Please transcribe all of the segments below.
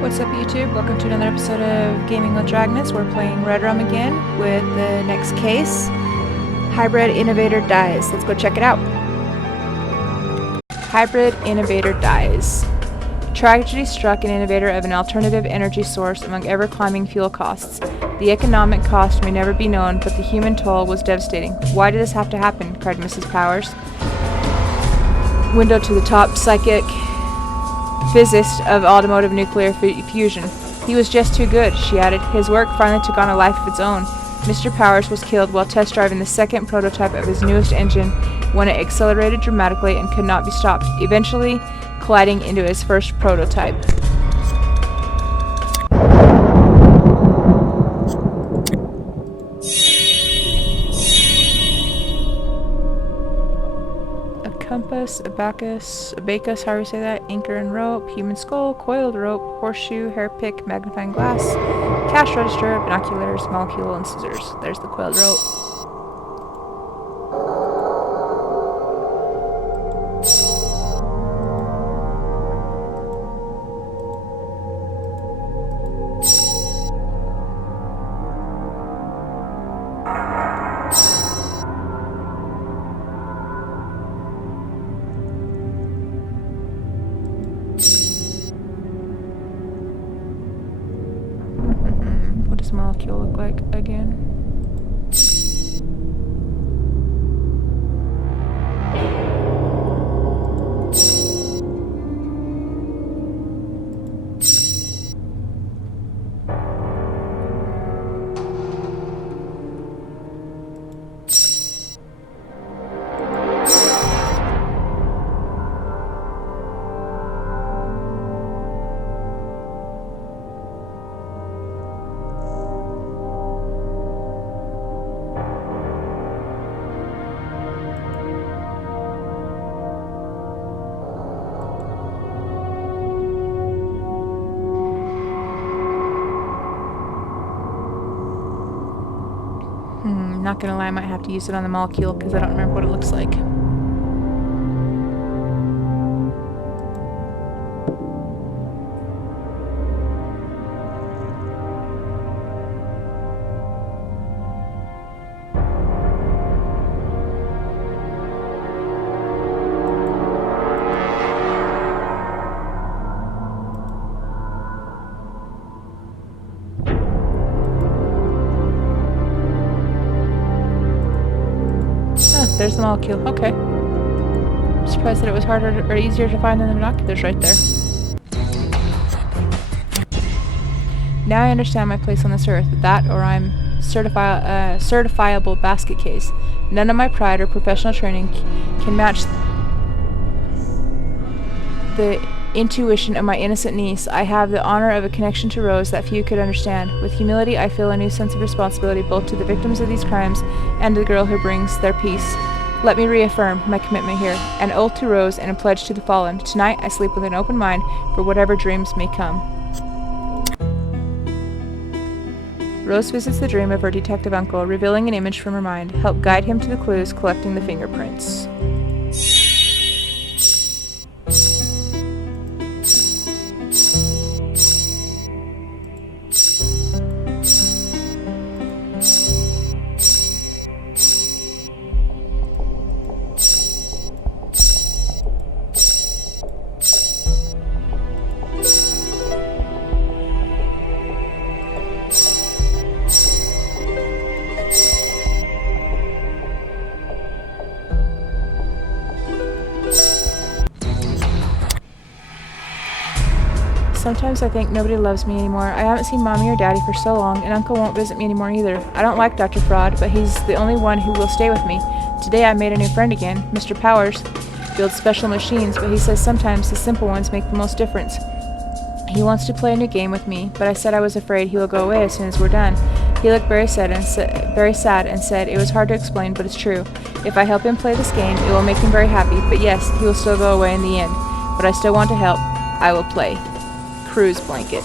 What's up YouTube? Welcome to another episode of Gaming with Dragnus. We're playing Redrum again with the next case. Hybrid Innovator dies. Let's go check it out. Hybrid Innovator dies. Tragedy struck an innovator of an alternative energy source among ever-climbing fuel costs. The economic cost may never be known, but the human toll was devastating. Why did this have to happen? Cried Mrs. Powers. Window to the top, psychic physicist of automotive nuclear fusion. He was just too good, she added. His work finally took on a life of its own. Mr. Powers was killed while test driving the second prototype of his newest engine when it accelerated dramatically and could not be stopped, eventually colliding into his first prototype. Compass, abacus, however you say that, anchor and rope, human skull, coiled rope, horseshoe, hair pick, magnifying glass, cash register, binoculars, molecule, and scissors. There's the coiled rope. What does molecule look like again? Not gonna lie, I might have to use it on the molecule because I don't remember what it looks like. There's the molecule. Okay. I'm surprised that it was harder or easier to find than the binoculars right there. Now I understand my place on this earth. That, or I'm certifiable basket case. None of my pride or professional training can match the intuition of my innocent niece. I have the honor of a connection to Rose that few could understand. With humility, I feel a new sense of responsibility both to the victims of these crimes and to the girl who brings their peace. Let me reaffirm my commitment here, an oath to Rose and a pledge to the fallen. Tonight, I sleep with an open mind for whatever dreams may come. Rose visits the dream of her detective uncle, revealing an image from her mind. Help guide him to the clues, collecting the fingerprints. Sometimes I think nobody loves me anymore. I haven't seen Mommy or Daddy for so long, and Uncle won't visit me anymore either. I don't like Dr. Fraud, but he's the only one who will stay with me. Today I made a new friend again. Mr. Powers builds special machines, but he says sometimes the simple ones make the most difference. He wants to play a new game with me, but I said I was afraid he will go away as soon as we're done. He looked very sad and said it was hard to explain, but it's true. If I help him play this game, it will make him very happy, but yes, he will still go away in the end. But I still want to help. I will play. Cruise blanket.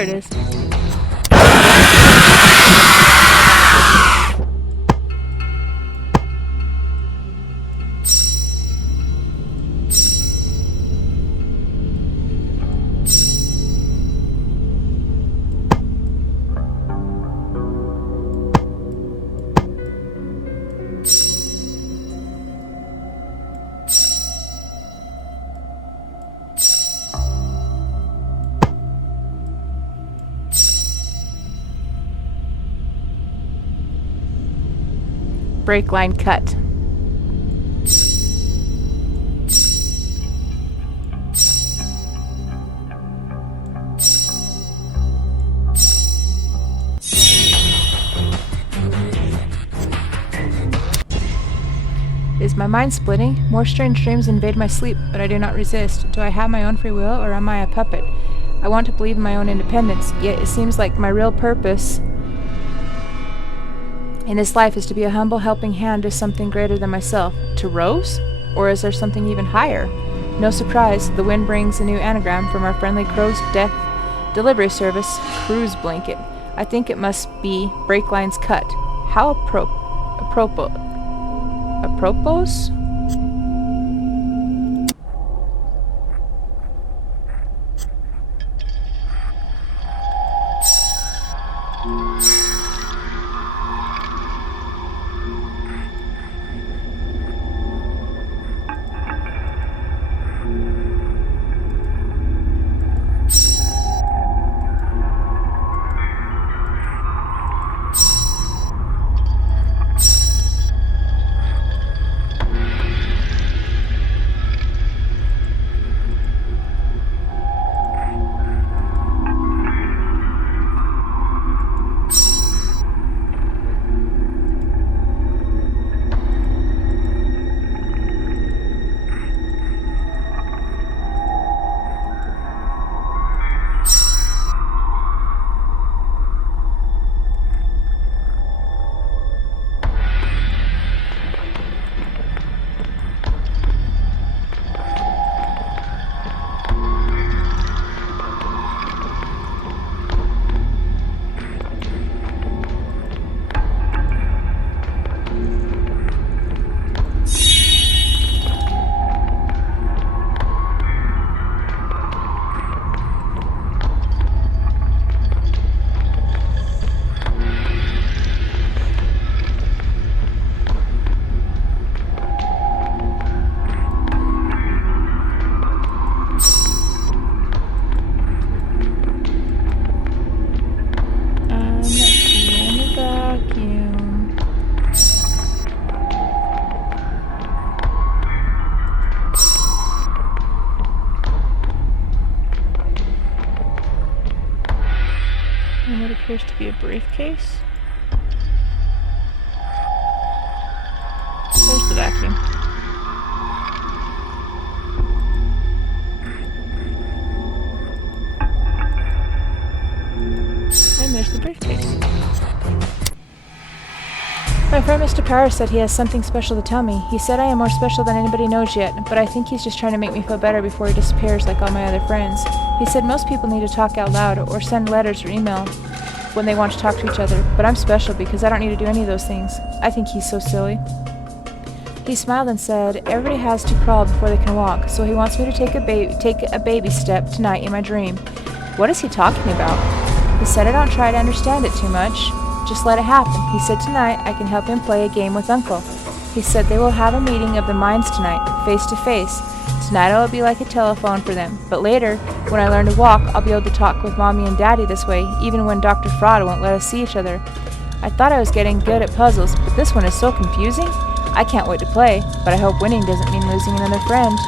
There it is. Brake line cut. Is my mind splitting? More strange dreams invade my sleep, but I do not resist. Do I have my own free will, or am I a puppet? I want to believe in my own independence, yet it seems like my real purpose in this life is to be a humble helping hand to something greater than myself. To Rose? Or is there something even higher? No surprise, the wind brings a new anagram from our friendly crow's death delivery service, Cruise Blanket. I think it must be brake lines cut. How apropos? And what appears to be a briefcase. There's the vacuum. And there's the briefcase. My friend Mr. Parrish said he has something special to tell me. He said I am more special than anybody knows yet, but I think he's just trying to make me feel better before he disappears like all my other friends. He said most people need to talk out loud or send letters or email when they want to talk to each other, but I'm special because I don't need to do any of those things. I think he's so silly. He smiled and said, everybody has to crawl before they can walk, so he wants me to take a baby step tonight in my dream. What is he talking about? He said I don't try to understand it too much. Just let it happen. He said tonight I can help him play a game with Uncle. He said they will have a meeting of the minds tonight, face to face. Tonight it will be like a telephone for them, but later, when I learn to walk, I'll be able to talk with Mommy and Daddy this way, even when Dr. Fraud won't let us see each other. I thought I was getting good at puzzles, but this one is so confusing. I can't wait to play, but I hope winning doesn't mean losing another friend.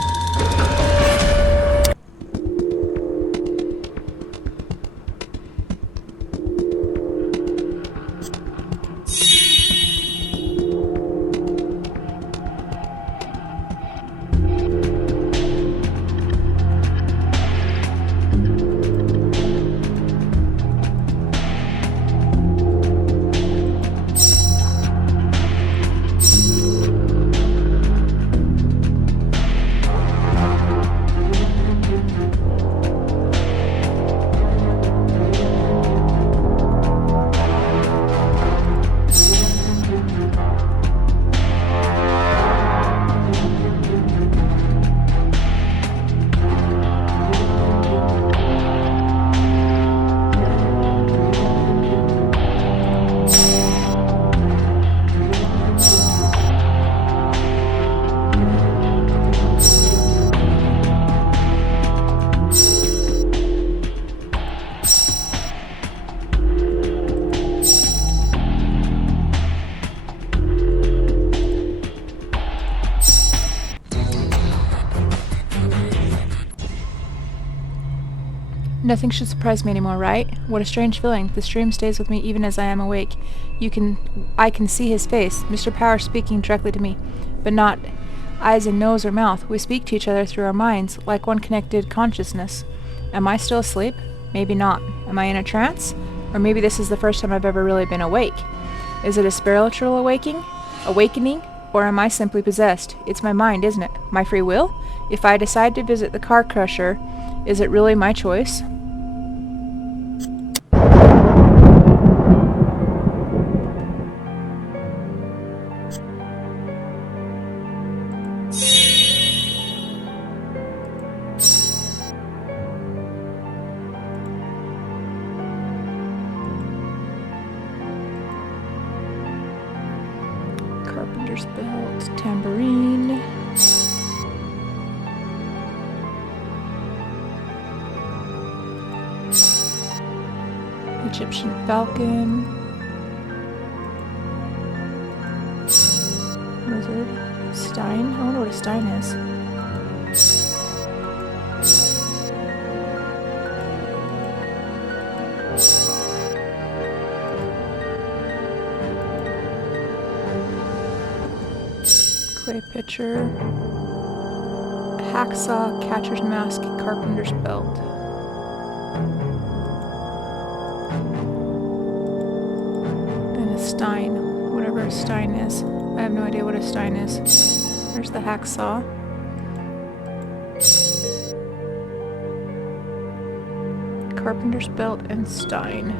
Nothing should surprise me anymore, right? What a strange feeling. This dream stays with me even as I am awake. I can see his face, Mr. Powers speaking directly to me, but not eyes and nose or mouth. We speak to each other through our minds, like one connected consciousness. Am I still asleep? Maybe not. Am I in a trance? Or maybe this is the first time I've ever really been awake. Is it a spiritual awakening? Or am I simply possessed? It's my mind, isn't it? My free will? If I decide to visit the car crusher, is it really my choice? Carpenter's belt, tambourine. Egyptian falcon. Wizard. Stein. I wonder what a stein is. Clay pitcher. Hacksaw, catcher's mask, carpenter's belt. Stein, whatever a stein is. I have no idea what a stein is. There's the hacksaw. Carpenter's belt and stein.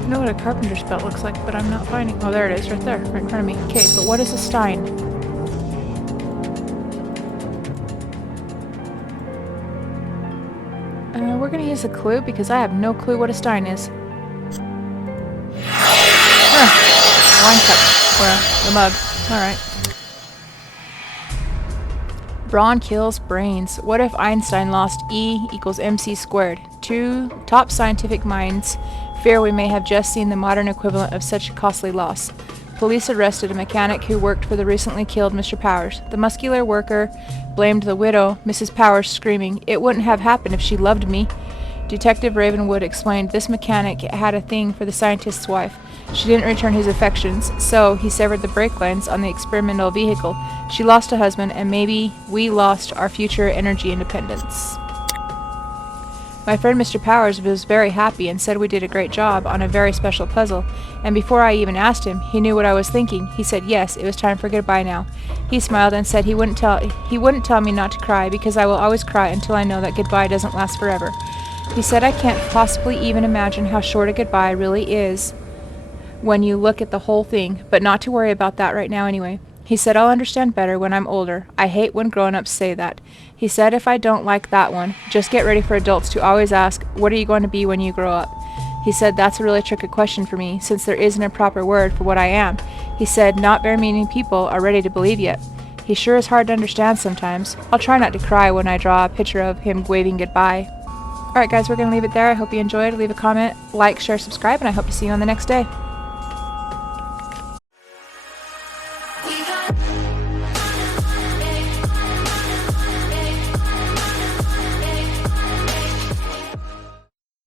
I know what a carpenter's belt looks like, but I'm not finding. Oh, there it is, right there, right in front of me. Okay, but what is a stein? We're gonna use a clue because I have no clue what a stein is. Wine cup, or a mug. All right. Brawn kills brains. What if Einstein lost E equals mc squared? Two top scientific minds fear we may have just seen the modern equivalent of such a costly loss. Police arrested a mechanic who worked for the recently killed Mr. Powers. The muscular worker blamed the widow, Mrs. Powers, screaming, "It wouldn't have happened if she loved me." Detective Ravenwood explained this mechanic had a thing for the scientist's wife. She didn't return his affections, so he severed the brake lines on the experimental vehicle. She lost a husband, and maybe we lost our future energy independence. My friend Mr. Powers was very happy and said we did a great job on a very special puzzle, and before I even asked him, he knew what I was thinking. He said yes, it was time for goodbye now. He smiled and said he wouldn't tell me not to cry because I will always cry until I know that goodbye doesn't last forever. He said I can't possibly even imagine how short a goodbye really is when you look at the whole thing, but not to worry about that right now anyway. He said I'll understand better when I'm older. I hate when grown-ups say that. He said if I don't like that one, just get ready for adults to always ask, what are you going to be when you grow up? He said that's a really tricky question for me, since there isn't a proper word for what I am. He said not very many people are ready to believe yet. He sure is hard to understand sometimes. I'll try not to cry when I draw a picture of him waving goodbye. Alright guys, we're going to leave it there. I hope you enjoyed. Leave a comment, like, share, subscribe, and I hope to see you on the next day.